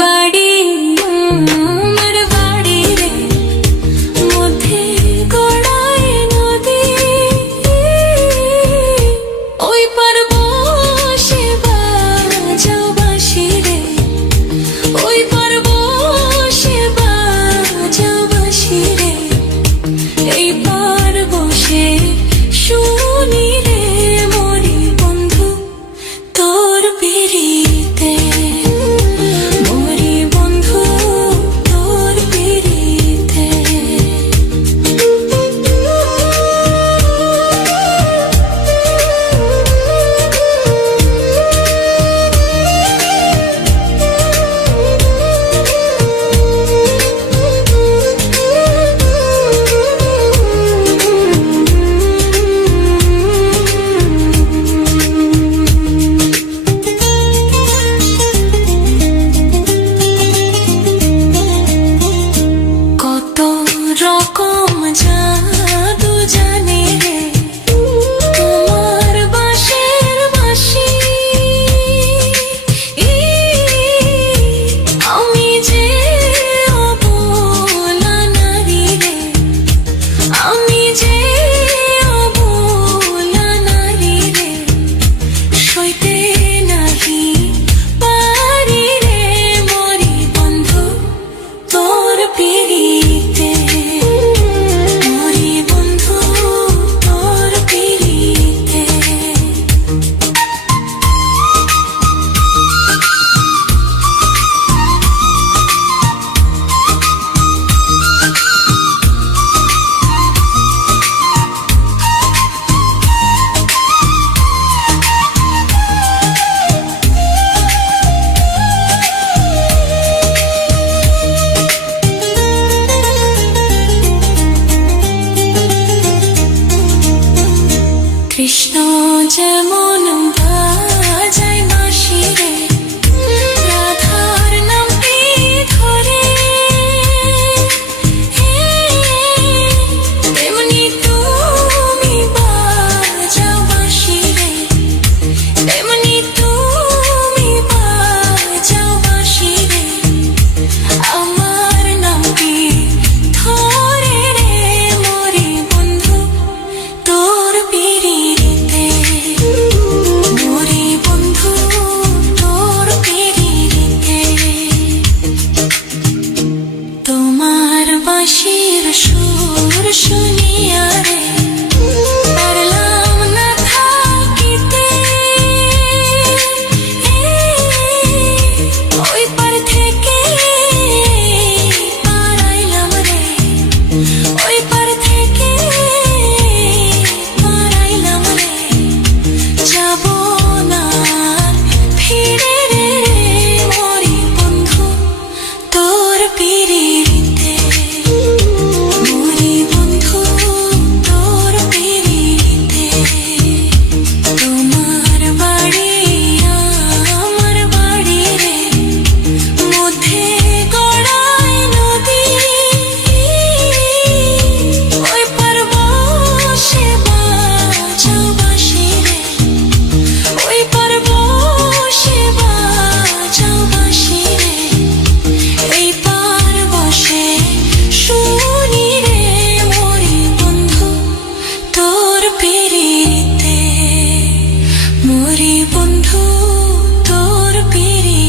বাড়ি until মোরে বন্ধু তোর পিড়ি